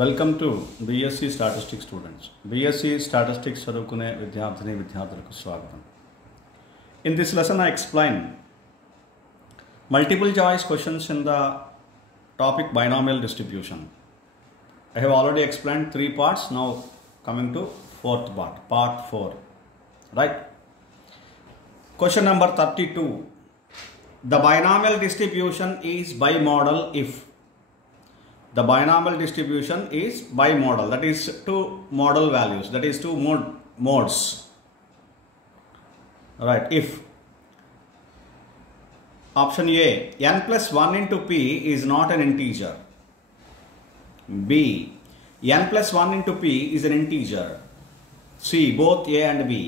Welcome to BSc statistics students. BSc statistics చదువుకునే విద్యార్థులకు స్వాగతం. In this lesson I explain multiple choice questions in the topic binomial distribution. I have already explained 3 parts. Now coming to 4th part, part 4. Right? Question number 32. The binomial distribution is bimodal if the binomial distribution is bimodal, that is two modal values, that is two modes. Right, if option A, n plus 1 into p is not an integer. B, n plus 1 into p is an integer. C, both a and b.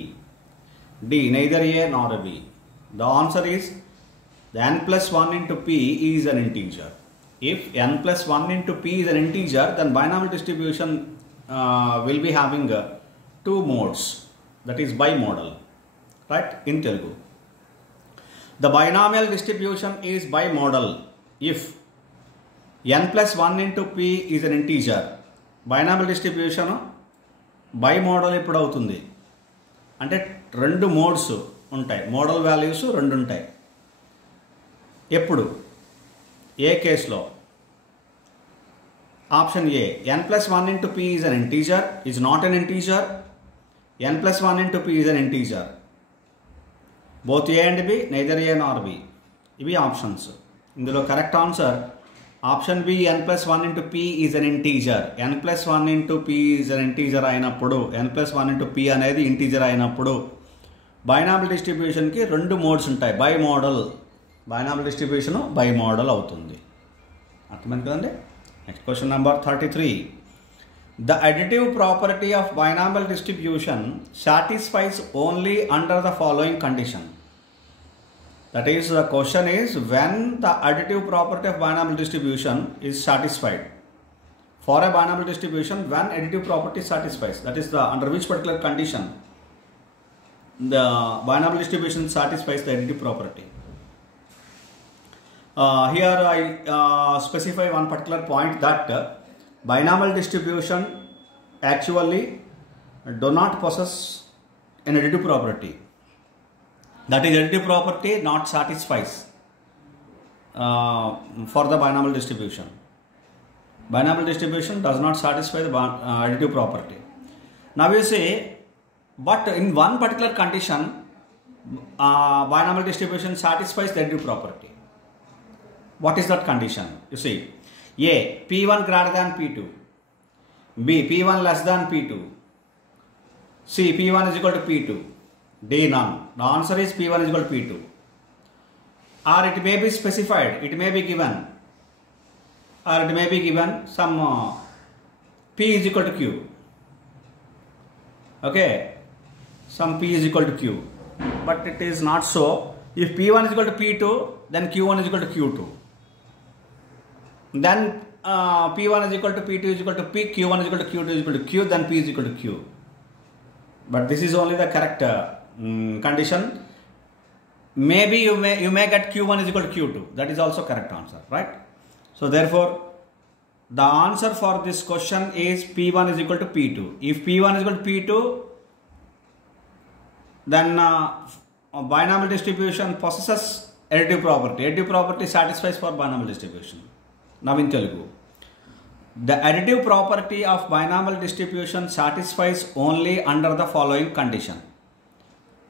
D, neither a nor b. The answer is the n plus 1 into p is an integer. If n plus 1 into p is an integer, then binomial distribution will be having two modes, that is bimodal. Right? In Telugu, the binomial distribution is bimodal if n plus 1 into p is an integer. Binomial distribution bimodal ఎప్పుడు అవుతుంది అంటే రెండు modes ఉంటాయి, model values రెండు ఉంటాయి. ఎప్పుడు ఏ కేసులో? Option A, n plus 1 into p is an integer, is not an integer. n plus 1 into p is an integer. Both a and b, neither a nor b. ఇవి options. ఇందులో correct answer option B, n plus 1 into p is an integer. n plus 1 into p is an integer అయినప్పుడు, n plus 1 into p అనేది integer అయినప్పుడు binomial డిస్ట్రిబ్యూషన్కి రెండు modes ఉంటాయి. Binomial distribution బైమోడల్ అవుతుంది. అర్థమైంది కదండి. Next question number 33. The additive property of binomial distribution satisfies only under the following condition. That is, the question is when the additive property of binomial distribution is satisfied. For a binomial distribution, when additive property satisfies, that is the under which particular condition the binomial distribution satisfies the additive property. Here I specify one particular point that binomial distribution actually do not possess an additive property. That is, additive property not satisfies for the binomial distribution. Binomial distribution does not satisfy the additive property. Now you say, but in one particular condition binomial distribution satisfies the additive property. What is that condition? You see, A, P1 greater than P2. B, P1 less than P2. C, P1 is equal to P2. D, none. The answer is P1 is equal to P2. Or it may be specified, it may be given. Or it may be given some P is equal to Q. Okay, some P is equal to Q. But it is not so. If P1 is equal to P2, then Q1 is equal to Q2. Then P1 is equal to P2 is equal to P, Q1 is equal to Q2 is equal to Q, then P is equal to Q. But this is only the correct condition. Maybe you may get Q1 is equal to Q2. That is also correct answer, right? So therefore, the answer for this question is P1 is equal to P2. If P1 is equal to P2, then binomial distribution possesses additive property. Additive property satisfies for binomial distribution. Now in Telugu, the additive property of binomial distribution satisfies only under the following condition.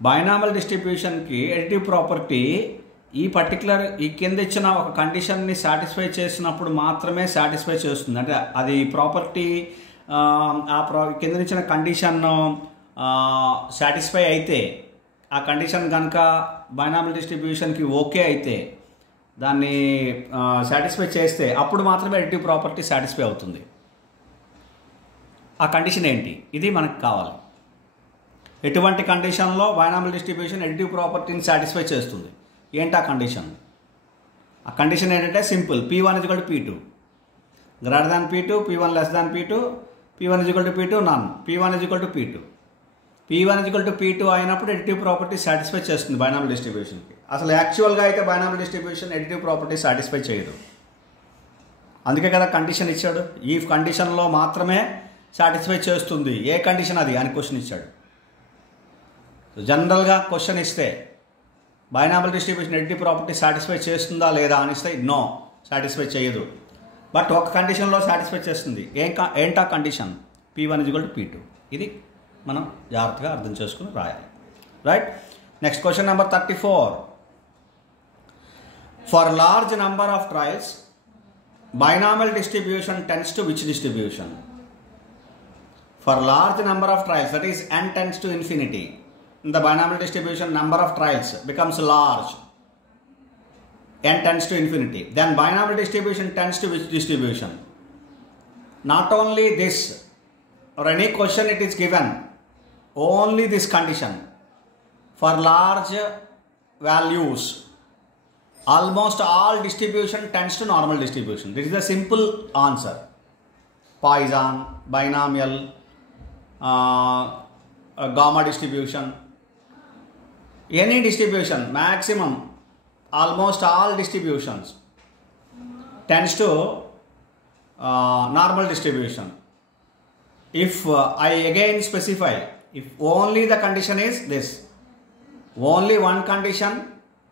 Binomial distribution ki additive property ఈ particular ఈ కింద ఇచ్చిన ఒక కండిషన్ని satisfy చేసినప్పుడు మాత్రమే satisfy చేస్తుంది. అంటే అది ప్రాపర్టీ కింద ఇచ్చిన కండిషన్ సాటిస్ఫై అయితే, ఆ కండిషన్ కనుక బైనామియల్ డిస్ట్రిబ్యూషన్కి ఓకే అయితే, దాన్ని సాటిస్ఫై చేస్తే అప్పుడు మాత్రమే అడిటివ్ ప్రాపర్టీ సాటిస్ఫై అవుతుంది. ఆ కండిషన్ ఏంటి? ఇది మనకు కావాలి. ఎటువంటి కండిషన్లో బైనామియల్ డిస్ట్రిబ్యూషన్ అడిటివ్ ప్రాపర్టీని సాటిస్ఫై చేస్తుంది? ఏంటి ఆ కండిషన్? ఆ కండిషన్ ఏంటంటే simple, P1 is equal to P2, greater than P2, P1 less than P2, P1 is equal to P2, none, P1 is equal to P2. P1 is equal to P2 అయినప్పుడు additive property satisfy చేస్తుంది binomial డిస్ట్రిబ్యూషన్కి. అసలు యాక్చువల్గా అయితే binomial distribution additive property satisfy చేయదు. అందుకే కదా condition ఇచ్చాడు. ఈ కండిషన్లో మాత్రమే సాటిస్ఫై చేస్తుంది. ఏ కండిషన్ అది అని క్వశ్చన్ ఇచ్చాడు. జనరల్గా క్వశ్చన్ ఇస్తే binomial distribution additive property satisfy చేస్తుందా లేదా అని ఇస్తే నో, సాటిస్ఫై చేయదు. బట్ ఒక కండిషన్లో సాటిస్ఫై చేస్తుంది. ఏంటా కండిషన్? P1 = P2. ఇది మనం జాగ్రత్తగా అర్థం చేసుకుని రాయాలి. Right. Next question number 34. For large number of trials binomial distribution tends to which distribution? For large number of trials, that is n tends to infinity, the binomial distribution number of trials becomes large, n tends to infinity. Then binomial distribution tends to which distribution? Not only this, or any question it is given, only this condition. For large values, almost all distribution tends to normal distribution. This is a simple answer. Poisson, binomial, gamma distribution, any distribution, maximum, almost all distributions tends to normal distribution. If I again specify, if only the condition is this, only one condition,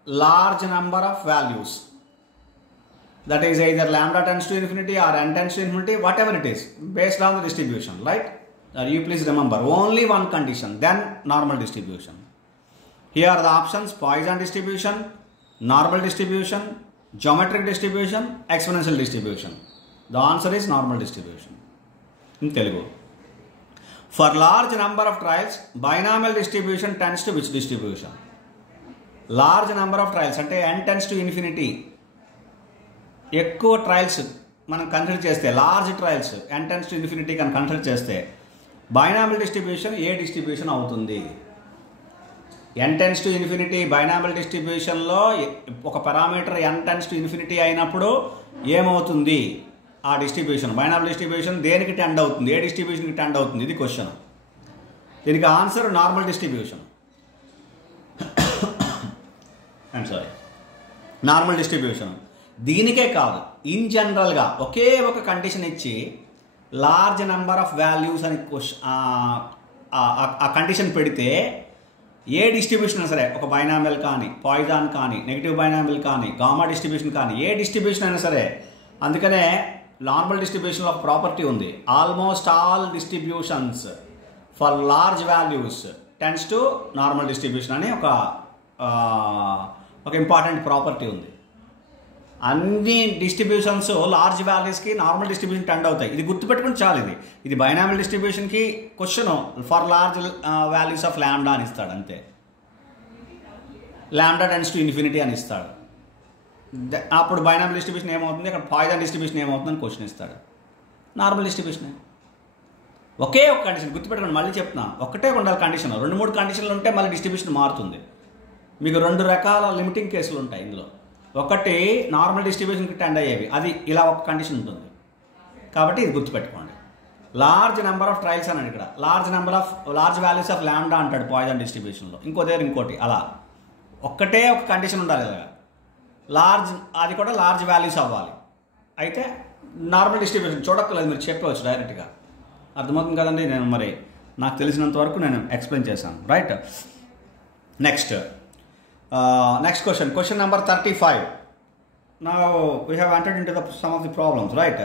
large number of values, that is either lambda tends to infinity or n tends to infinity, whatever it is, based on the distribution, right? You please remember, only one condition, then normal distribution. Here are the options: Poisson distribution, normal distribution, geometric distribution, exponential distribution. The answer is normal distribution. In Telugu, for large number of trials, binomial distribution tends to which distribution? Large number of trials అంటే n tends to infinity, ఎక్కువ trials మనం consider చేస్తే, large trials n tends to infinity కానీ consider చేస్తే binomial distribution ఏ distribution అవుతుంది? n tends to ఇన్ఫినిటీ binomial డిస్ట్రిబ్యూషన్లో ఒక parameter n tends to infinity అయినప్పుడు ఏమవుతుంది ఆ డిస్ట్రిబ్యూషన్? బైనామియల్ డిస్ట్రిబ్యూషన్ దేనికి టెండ్ అవుతుంది? ఏ డిస్ట్రిబ్యూషన్కి టెండ్ అవుతుంది? ఇది క్వశ్చన్. దీనికి answer normal distribution. Normal distribution. దీనికే కాదు, ఇన్ జనరల్గా ఒకే ఒక కండిషన్ ఇచ్చి లార్జ్ నెంబర్ ఆఫ్ వాల్యూస్ అని ఆ కండిషన్ పెడితే ఏ డిస్ట్రిబ్యూషన్ అయినా సరే, ఒక బైనామియల్ కానీ, పాయిజాన్ కానీ, నెగిటివ్ బైనామియల్ కానీ, గామా డిస్ట్రిబ్యూషన్ కానీ, ఏ డిస్ట్రిబ్యూషన్ అయినా సరే, అందుకనే నార్మల్ డిస్ట్రిబ్యూషన్లో ఒక ప్రాపర్టీ ఉంది, almost all distributions for large values tends to normal distribution అని ఒక ఇంపార్టెంట్ ప్రాపర్టీ ఉంది. అన్ని డిస్ట్రిబ్యూషన్స్ లార్జ్ వాల్యూస్కి నార్మల్ డిస్ట్రిబ్యూషన్ టెండ్ అవుతాయి. ఇది గుర్తుపెట్టుకుని చాలు. ఇది బైనామియల్ డిస్ట్రిబ్యూషన్కి question for large values of lambda అని ఇస్తాడు, అంతే. ల్యాండా టెన్స్ టు ఇన్ఫినిటీ అని ఇస్తాడు. అప్పుడు బైనామియల్ డిస్ట్రిబ్యూషన్ ఏమవుతుంది, అక్కడ పాయిజన్ డిస్ట్రిబ్యూషన్ ఏమవుతుంది అని క్వశ్చన్ ఇస్తాడు. నార్మల్ డిస్ట్రిబ్యూషన్ ఒకే ఒక కండిషన్ గుర్తుపెట్టుకోండి. మళ్ళీ చెప్తున్నా, ఒకటే ఉండాలి కండిషన్. 2-3 కండిషన్లు ఉంటే మళ్ళీ డిస్ట్రిబ్యూషన్ మారుతుంది. మీకు 2 రకాల లిమిటింగ్ కేసులు ఉంటాయి ఇందులో. ఒకటి నార్మల్ డిస్ట్రిబ్యూషన్కి టెండ్ అయ్యేవి, అది ఇలా ఒక కండిషన్ ఉంటుంది. కాబట్టి ఇది గుర్తుపెట్టుకోండి. లార్జ్ నెంబర్ ఆఫ్ ట్రయల్స్ అన్నాడు ఇక్కడ. లార్జ్ వాల్యూస్ ఆఫ్ ల్యాండా అంటాడు పాయిజన్ డిస్ట్రిబ్యూషన్లో. ఇంకో దగ్గర ఇంకోటి, అలా ఒక్కటే ఒక కండిషన్ ఉండాలి కదా, లార్జ్, అది కూడా లార్జ్ వాల్యూస్ అవ్వాలి. అయితే నార్మల్ డిస్ట్రిబ్యూషన్ చూడక్కర్లేదు, మీరు చెప్పవచ్చు డైరెక్ట్గా. అర్థమవుతుంది కదండి. నేను మరి నాకు తెలిసినంత వరకు నేను ఎక్స్ప్లెయిన్ చేశాను. Right. Next question number 35. Now we have entered into some of the problems, right?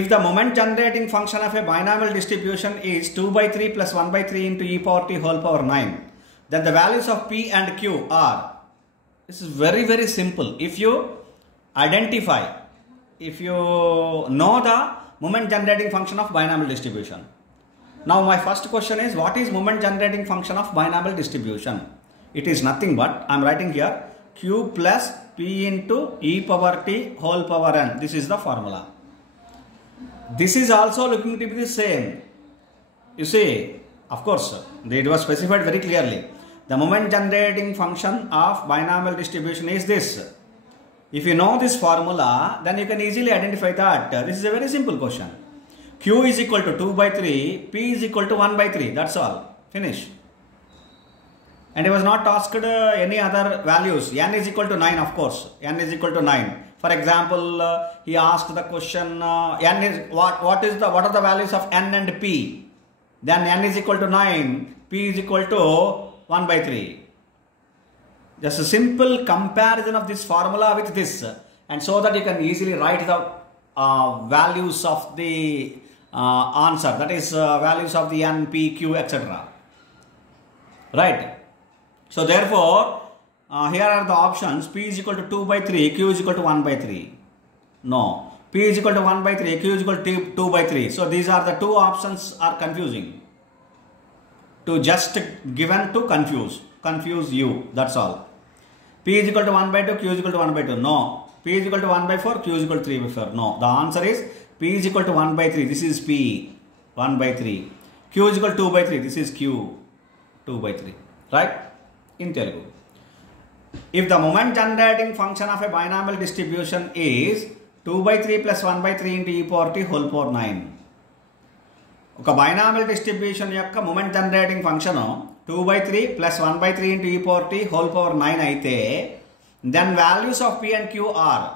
If the moment generating function of a binomial distribution is 2/3 plus 1/3 into e power t whole power 9, then the values of p and q are. This is very, very simple. If you know the moment generating function of binomial distribution. Now my first question is, what is moment generating function of binomial distribution? It is nothing but, I am writing here, q plus p into e power t whole power n. This is the formula. This is also looking to be the same. You see, of course, it was specified very clearly. The moment generating function of binomial distribution is this. If you know this formula, then you can easily identify that. This is a very simple question. Q is equal to 2/3, p is equal to 1/3. That's all. Finish. And it was not asked any other values. N is equal to 9, of course. N is equal to 9. For example, he asked the question, n is what are the values of n and p? Then n is equal to 9, p is equal to 1 by 3. Just a simple comparison of this formula with this, and so that you can easily write the values of the answer, that is values of the n, p, q, etc. Right? So therefore, here are the options. P is equal to 2 by 3, q is equal to 1 by 3. No. P is equal to 1 by 3, q is equal to 2 by 3. So these are the two options are confusing. To just given to confuse you. That's all. P is equal to 1 by 2, q is equal to 1 by 2. No. P is equal to 1 by 4, q is equal to 3 by 4. No. The answer is P is equal to 1 by 3. This is P. 1 by 3. Q is equal to 2 by 3. This is Q. 2 by 3. Right? In Telugu. If the moment generating function of a binomial distribution is 2 by 3 plus 1 by 3 into e power t whole power 9. ఒక binomial distribution యొక్క moment generating function 2 by 3 plus 1 by 3 into e power t whole power 9 అయితే then values of p and q are,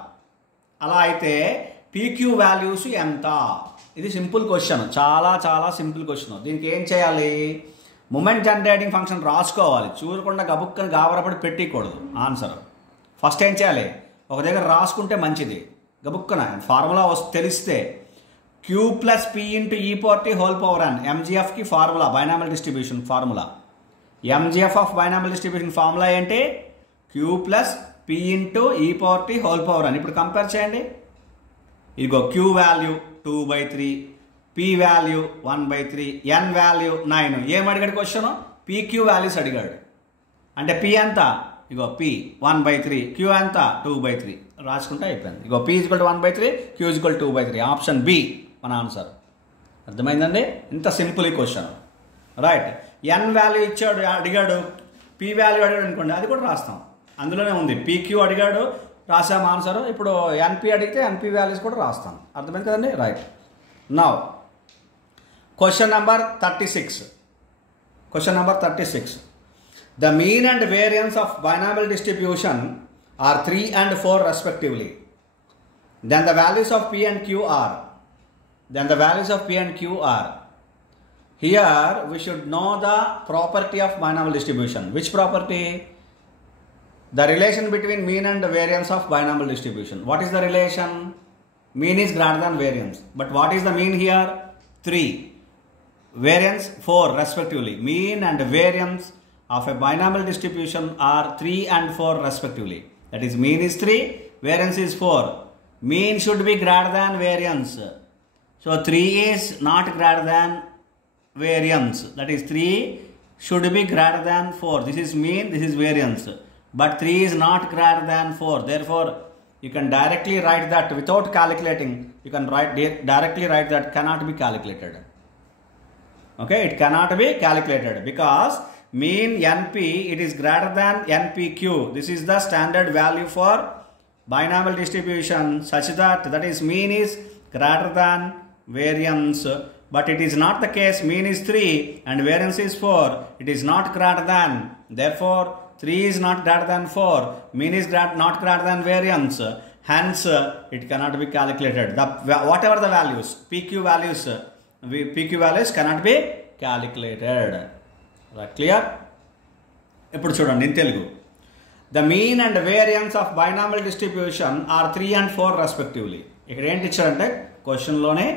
అలా అయితే pq values ఎంత? ఇది simple question, చాలా simple question. దీనికి ఏం చేయాలి? మూమెంట్ జనరేటింగ్ ఫంక్షన్ రాసుకోవాలి, చూడకుండా గబుక్కని గాబరపడి పెట్టకూడదు ఆన్సర్. ఫస్ట్ ఏం చేయాలి? ఒక దగ్గర రాసుకుంటే మంచిది. గబుక్కన ఫార్ములా తెలిస్తే q plus p into e power t whole power n, ఎంజిఎఫ్కి formula, binomial distribution formula. MGF of binomial distribution formula ఏంటి? q plus p into e power t whole power n. ఇప్పుడు కంపేర్ చేయండి. ఇదిగో q value 2 by 3, p value 1 by 3, n value 9. ఏం అడిగాడు question? pq values అడిగాడు. అంటే p ఎంత? ఇగో p 1 by 3, q ఎంత? 2 by 3. రాసుకుంటే అయిపోయింది. ఇగో p is equal to 1 by 3, q is equal to 2 by 3. Option B మన ఆన్సర్. అర్థమైందండి? ఇంత సింపుల్ ఈ క్వశ్చన్. రైట్. n వాల్యూ ఇచ్చాడు, అడిగాడు, p వాల్యూ అడిగాడు అనుకోండి, అది కూడా రాస్తాం. అందులోనే ఉంది. pq అడిగాడు, రాసాం ఆన్సర్. ఇప్పుడు np అడిగితే np వాల్యూస్ కూడా రాస్తాం. అర్థమైంది కదండి? Right. Now question number 36. Question number 36. The mean and variance of binomial distribution are 3 and 4 respectively. Then the values of p and q are. Here we should know the property of binomial distribution. Which property? The relation between mean and variance of binomial distribution. What is the relation? Mean is greater than variance. But what is the mean here? 3. Variance 4 respectively. Mean and variance of a binomial distribution are 3 and 4 respectively. That is, mean is 3, variance is 4. Mean should be greater than variance. So 3 is not greater than variance. That is, 3 should be greater than 4. This is mean, this is variance. But 3 is not greater than 4. Therefore, you can directly write that without calculating. You can directly write that cannot be calculated. Okay, it cannot be calculated because mean np, it is greater than npq. This is the standard value for binomial distribution, such that is mean is greater than variance. But it is not the case. Mean is 3 and variance is 4. It is not greater than. Therefore, 3 is not greater than 4. Mean is not greater than variance. Hence, it cannot be calculated. Whatever the values, pq values cannot be calculated. Right, clear? ఇప్పుడు చూడండి in Telugu. The mean and variance of binomial distribution are 3 and 4 respectively. ఇక్కడ ఏంటి ఇచ్చాడంటే క్వశ్చన్లోనే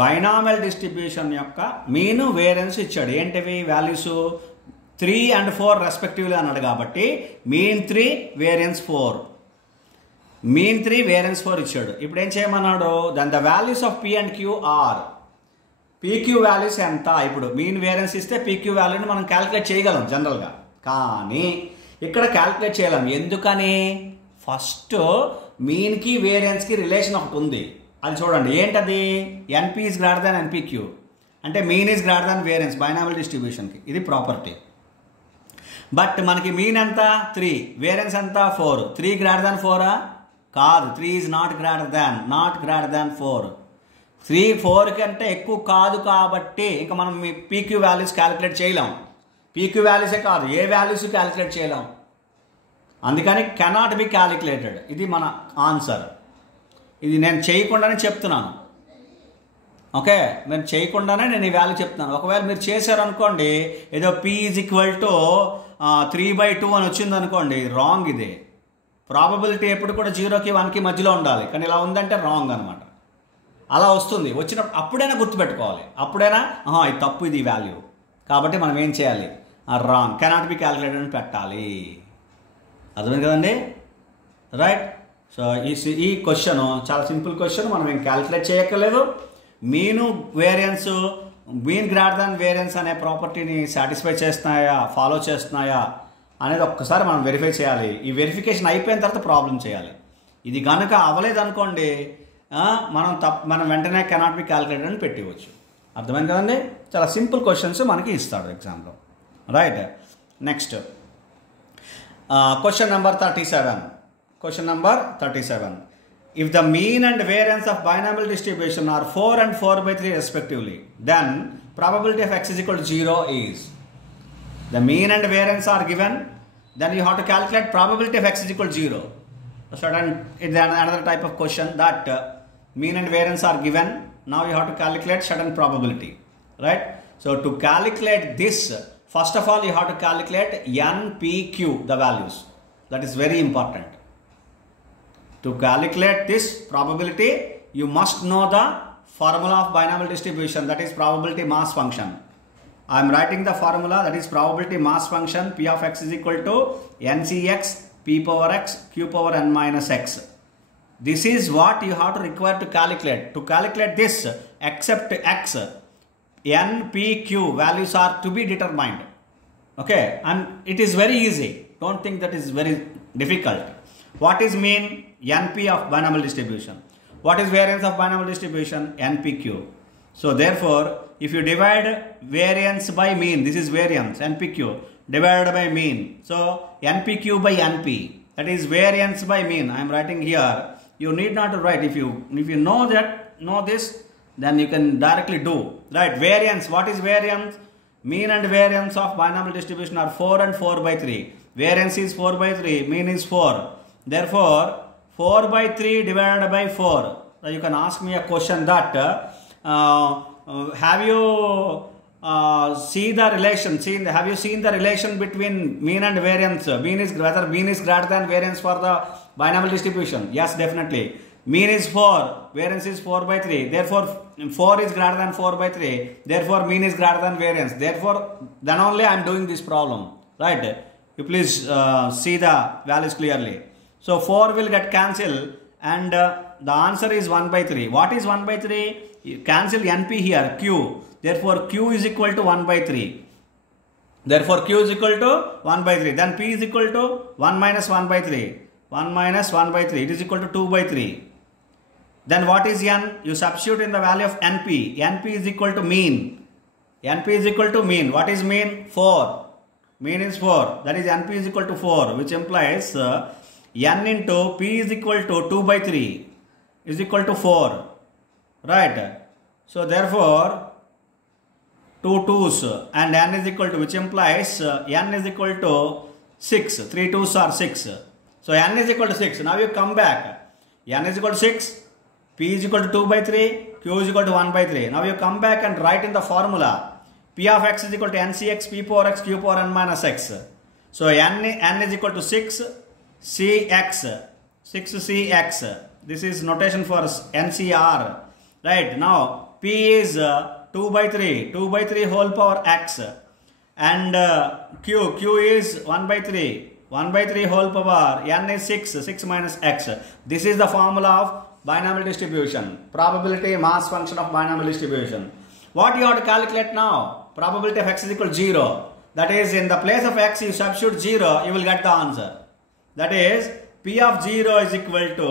binomial distribution యొక్క mean variance ఇచ్చాడు. ఏంటివి values? 3 and 4 respectively అన్నాడు కాబట్టి మీన్ 3, వేరియన్స్ 4. మీన్ 3, వేరియన్స్ 4 ఇచ్చాడు. ఇప్పుడు ఏం చేయమన్నాడు? Then the values of p and q are. pq values ఎంత? ఇప్పుడు మీన్ వేరియన్స్ ఇస్తే pq వాల్యూని మనం క్యాలిక్యులేట్ చేయగలం జనరల్గా, కానీ ఇక్కడ క్యాలిక్యులేట్ చేయలేం. ఎందుకని? ఫస్ట్ మీన్కి వేరియన్స్కి రిలేషన్ ఒకటి ఉంది, అది చూడండి. ఏంటది? np is greater than npq. అంటే mean is greater than variance binomial డిస్ట్రిబ్యూషన్కి. ఇది ప్రాపర్టీ. బట్ మనకి మీన్ ఎంత? 3, వేరియన్స్ ఎంత? 4. 3 గ్రేటర్ దాన్ 4ఆ? కాదు. 3 ఈజ్ నాట్ గ్రేటర్ దాన్ 4. 3 4 కంటే ఎక్కువ కాదు కాబట్టి ఇంకా మనం pq వాల్యూస్ క్యాలిక్యులేట్ చేయలేం. pq వాల్యూసే కాదు, ఏ వాల్యూస్ క్యాలిక్యులేట్ చేయలేం. అందుకని కెనాట్ బి క్యాలిక్యులేటెడ్. ఇది మన ఆన్సర్. ఇది నేను చేయకుండానే చెప్తున్నాను. ఓకే, మీరు చేయకుండానే నేను ఈ వాల్యూ చెప్తున్నాను. ఒకవేళ మీరు చేశారనుకోండి, ఏదో p ఈజ్ ఈక్వల్ టు 3/2 అని వచ్చింది అనుకోండి, రాంగ్. ఇదే ప్రాబబిలిటీ ఎప్పుడు కూడా 0కి 1కి మధ్యలో ఉండాలి, కానీ ఇలా ఉందంటే రాంగ్ అనమాట. అలా వస్తుంది, వచ్చినప్పుడు అప్పుడైనా గుర్తుపెట్టుకోవాలి, అప్పుడైనా ఇది తప్పు, ఇది వాల్యూ. కాబట్టి మనం ఏం చేయాలి, రాంగ్, కెనాట్ బి క్యాలిక్యులేటెడ్ అని పెట్టాలి. అర్థమైంది కదండి, రైట్. సో ఈ క్వశ్చన్ చాలా సింపుల్ క్వశ్చన్, మనం ఏం క్యాలిక్యులేట్ చేయక్కర్లేదు. Mean variance, mean greater than variance అనే ప్రాపర్టీని సాటిస్ఫై చేస్తున్నాయా, ఫాలో చేస్తున్నాయా అనేది ఒక్కసారి మనం వెరిఫై చేయాలి. ఈ వెరిఫికేషన్ అయిపోయిన తర్వాత ప్రాబ్లం చేయాలి. ఇది కనుక అవ్వలేదు అనుకోండి, మనం వెంటనే కెనాట్ బి క్యాలిక్యులేటెడ్ అని పెట్టివచ్చు. అర్థమైంది కదండి, చాలా సింపుల్ క్వశ్చన్స్ మనకి ఇస్తాడు ఎగ్జామ్లో, right. Next question number 37. Question number 37. If the mean and variance of binomial distribution are 4 and 4/3 respectively, then probability of x is equal to 0 is. The mean and variance are given, then you have to calculate probability of x is equal to 0. It's another type of question that mean and variance are given. Now you have to calculate certain probability, right? So to calculate this, first of all you have to calculate n, p, q, the values. That is very important. To calculate this probability, you must know the formula of binomial distribution, that is probability mass function. I am writing the formula, that is probability mass function. P of x is equal to ncx p power x q power n minus x. This is what you have to require to calculate. To calculate this, except x, n, p, q values are to be determined. Okay, and it is very easy. Don't think that is very difficult. What is mean? NP of binomial distribution. What is variance of binomial distribution? NPQ. So therefore, if you divide variance by mean, this is variance, NPQ, divided by mean. So NPQ by NP, that is variance by mean. I am writing here. You need not to write. If you know this, then you can directly do. Right? Variance. What is variance? Mean and variance of binomial distribution are 4 and 4/3. Variance is 4/3. Mean is 4. Therefore, 4/3 divided by 4. So you can ask me a question that have you seen the relation? Have you seen the relation between mean and variance? Whether mean is greater than variance for the binomial distribution? Yes, definitely. Mean is 4, variance is 4/3. Therefore, 4 is greater than 4/3. Therefore, mean is greater than variance. Therefore, then only I am doing this problem. Right? You please see the values clearly. So 4 will get cancelled and the answer is 1/3. What is 1/3? You cancel NP here, Q. Therefore Q is equal to 1/3. Therefore Q is equal to 1/3. Then P is equal to 1 minus 1/3. 1 minus 1/3. It is equal to 2/3. Then what is N? You substitute in the value of NP. NP is equal to mean. NP is equal to mean. What is mean? 4. Mean is 4. That is NP is equal to 4, which implies n into p is equal to 2/3 is equal to 4, right? So therefore 2 2's and n is equal to, which implies n is equal to 6. 3 2's are 6. So n is equal to 6. Now you come back. N is equal to 6, p is equal to 2/3, q is equal to 1/3. Now you come back and write in the formula p of x is equal to ncx p power x q power n minus x. So n is equal to 6 cx, 6cx. This is notation for NCR, right? Now p is 2/3, 2/3 whole power x, and q is 1/3, 1/3 whole power, n is 6, 6 minus x. This is the formula of binomial distribution, probability mass function of binomial distribution. What you have to calculate now? Probability of x is equal to 0. That is, in the place of x you substitute 0, you will get the answer. That is, P of 0 is equal to,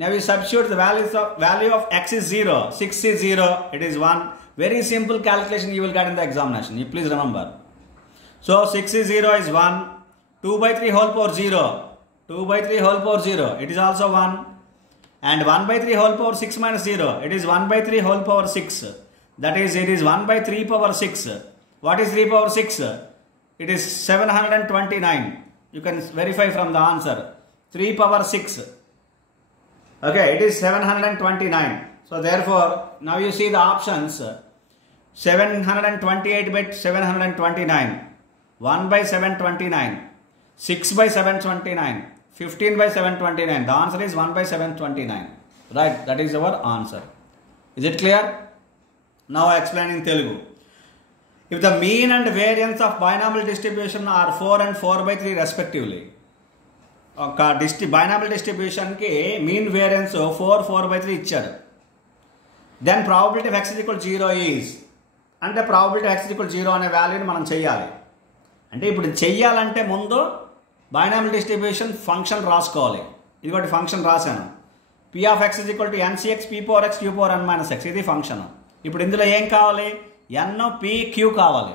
now you substitute the value of x is 0, 6 is 0, it is 1. Very simple calculation you will get in the examination. You please remember. So 6 is 0 is 1, 2/3 whole power 0, 2/3 whole power 0, it is also 1. And 1/3 whole power 6 minus 0, it is 1/3 whole power 6. That is, it is 1/3 power 6. What is 3 power 6? It is 729. You can verify from the answer. 3 power 6. Okay, it is 729. So therefore, now you see the options. 728 by 729, 1 by 729, 6 by 729, 15 by 729. The answer is 1 by 729. Right, that is our answer. Is it clear? Now I explain in Telugu. If the mean and variance of binomial distribution are 4 and 4 by 3 respectively, binomial distribution ki mean variance 4, 4 by 3 ఇచ్చారు. Then probability of x is equal to 0 is, అంటే probability of x is equal to 0 అనే వాల్యూని మనం చెయ్యాలి. అంటే ఇప్పుడు చెయ్యాలంటే ముందు binomial distribution ఫంక్షన్ రాసుకోవాలి. ఇది ఒకటి ఫంక్షన్ రాశాను. p of x is equal to ncx p power x q power n minus x, ఇది ఫంక్షన్. ఇప్పుడు ఇందులో ఏం కావాలి? n p q కావాలి.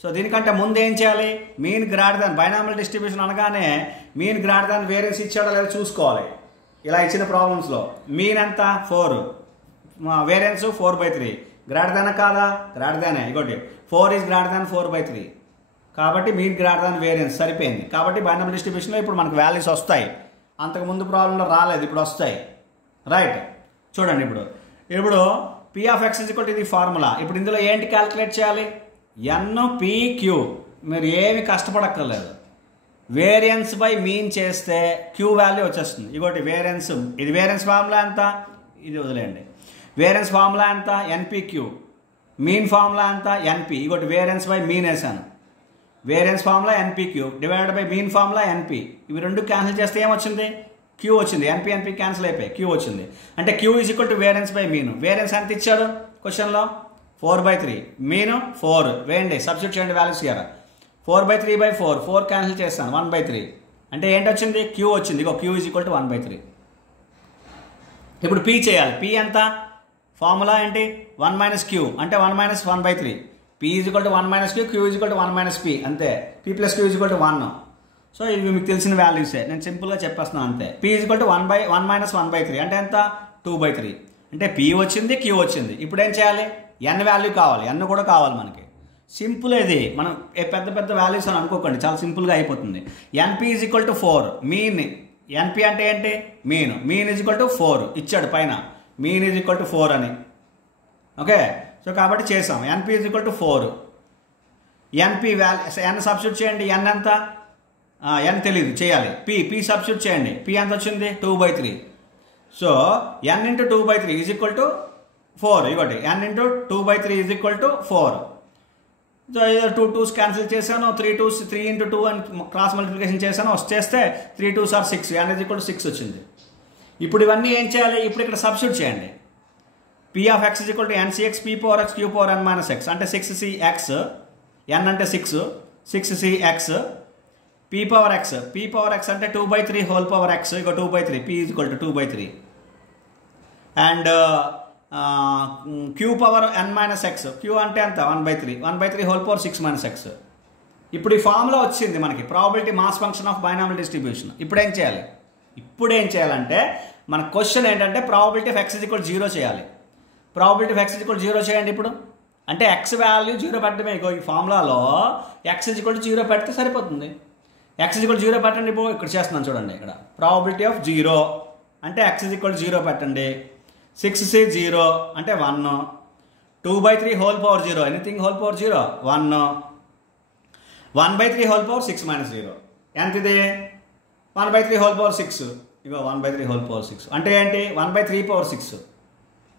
సో దీనికంటే ముందు ఏం చేయాలి? మీన్ గ్రేటర్ దాన్, బైనామియల్ డిస్ట్రిబ్యూషన్ అనగానే మీన్ గ్రేటర్ దాన్ వేరియన్స్ ఇచ్చాడో లేదో చూసుకోవాలి. ఇలా ఇచ్చిన ప్రాబ్లమ్స్లో మీన్ ఎంత? 4, వేరియన్స్ 4 by 3. గ్రేటర్ దాన్ కాదా? గ్రేటర్ దానే. ఇంకోటి 4 ఈజ్ గ్రేటర్ దాన్ 4 by 3. కాబట్టి మీన్ గ్రేటర్ దాన్ వేరియన్స్ సరిపోయింది. కాబట్టి బైనామియల్ డిస్ట్రిబ్యూషన్లో ఇప్పుడు మనకు వాల్యూస్ వస్తాయి. అంతకుముందు ప్రాబ్లంలో రాలేదు, ఇప్పుడు వస్తాయి. రైట్, చూడండి ఇప్పుడు p of x is equal to ఇది ఫార్ములా. ఇప్పుడు ఇందులో ఏంటి క్యాలిక్యులేట్ చేయాలి? n p q. మీరు ఏమి కష్టపడక్కర్లేదు. వేరియన్స్ బై మీన్ చేస్తే q వాల్యూ వచ్చేస్తుంది. ఇంకోటి వేరియన్స్, ఇది వేరియన్స్ ఫార్ములా ఎంత? ఇది వదిలేయండి. వేరియన్స్ ఫార్ములా ఎంత? npq. మీన్ ఫార్ములా ఎంత? np. ఇంకోటి వేరియన్స్ బై మీన్ వేసాను. Variance formula npq divided by mean formula np. ఇవి రెండు క్యాన్సిల్ చేస్తే ఏమొచ్చింది? q వచ్చింది. np క్యాన్సిల్ అయిపోయి q వచ్చింది. అంటే q is equal to variance by mean. Variance ఎంత ఇచ్చాడు క్వశ్చన్లో? 4 by 3. మీన్ 4 వేయండి, సబ్స్టిట్యూట్ చేయండి values year. 4 by 3 by 4, 4 cancel చేస్తాను. 1 by 3 అంటే ఏంటి వచ్చింది? q వచ్చింది. ఇగో q is equal to 1 by 3. ఇప్పుడు p చేయాలి. p ఎంత? ఫార్ములా ఏంటి? 1 minus q అంటే 1 minus 1 by 3. p is equal to 1 minus q, q is equal to 1 minus p. అంతే. p plus q is equal to 1. So ఇవి మీకు తెలిసిన వాల్యూసే, నేను సింపుల్గా చెప్పేస్తున్నాను అంతే. p is equal to 1 minus 1 by 3 అంటే ఎంత? 2 by 3. అంటే p వచ్చింది, q వచ్చింది. ఇప్పుడు ఏం చేయాలి? n వాల్యూ కావాలి, n కూడా కావాలి మనకి. సింపుల్ ఇది. మనం పెద్ద పెద్ద వాల్యూస్ అని అనుకోకండి, చాలా సింపుల్గా అయిపోతుంది. np is equal to 4. Mean np అంటే ఏంటి? Mean. Mean is equal to 4 ఇచ్చాడు పైన. మీన్ ఈజ్ ఈక్వల్ టు 4 అని. ఓకే, సో కాబట్టి చేసాం. np is equal to 4. np value n substitute చేయండి. n ఎంత? n తెలీదు, చేయాలి. p సబ్స్టిట్యూట్ చేయండి. p ఎంత వచ్చింది? 2 by 3. So n into 2 by 3 is equal to 4. ఇవ్వండి, n into 2 by 3 is equal to 4. So 2 2s cancel చేశాను. 3 2s 3 ఇంటూ 2 అని క్రాస్ మల్టిప్లికేషన్ చేశాను. చేస్తే 3 2s are 6. n is equal to 6 వచ్చింది. ఇప్పుడు ఇవన్నీ ఏం చేయాలి? ఇప్పుడు ఇక్కడ సబ్స్టిట్యూట్ చేయండి. p of x is equal to ncx p power x q power n minus x అంటే 6cx. n అంటే 6, 6cx p power x. p power x అంటే 2 by 3 whole power x. ఇక 2 by 3. p is equal to 2 by 3. And q power n minus x. q అంటే ఎంత? 1 by 3. 1 by 3 whole power 6 minus x. ఇప్పుడు ఈ formula వచ్చింది మనకి, probability mass function of binomial distribution. ఇప్పుడు ఏం చేయాలి? ఇప్పుడు ఏం చేయాలంటే మన క్వశ్చన్ ఏంటంటే probability of x is equal 0 చేయాలి. Probability of x is equal 0 చేయండి. ఇప్పుడు అంటే x వాల్యూ 0 పెట్టడమే. ఈ ఫార్ములాలో x ఈజ్ ఈక్వల్ 0 పెడితే సరిపోతుంది. x ఈజ్ ఈక్వల్ 0 పెట్టండి. ఇప్పుడు ఇక్కడ చేస్తున్నాను చూడండి. ఇక్కడ ప్రాబబిలిటీ ఆఫ్ 0 అంటే x ఈజ్ ఈక్వల్ 0 పెట్టండి. 6c 0 అంటే 1. 2 by 3 whole power 0. Anything whole power 0? 1. 1 by 3 whole power 6 minus 0. ఎంత ఇది? 1 by 3 whole power 6. Ego 1 by 3 whole power 6 అంటే ఏంటి? 1 by 3 power 6.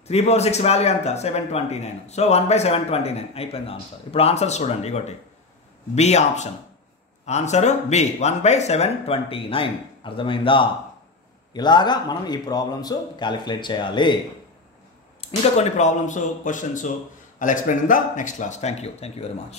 3 power 6 వాల్యూ ఎంత? 729. సో 1 by 729 అయిపోయింది ఆన్సర్. ఇప్పుడు ఆన్సర్ చూడండి. ఇంకోటి B option. Answer B 1 by 729. అర్థమైందా? ఇలాగా మనం ఈ ప్రాబ్లమ్స్ క్యాలిక్యులేట్ చేయాలి. ఇంకా కొన్ని problems, questions I'll explain in the next class. Thank you very much.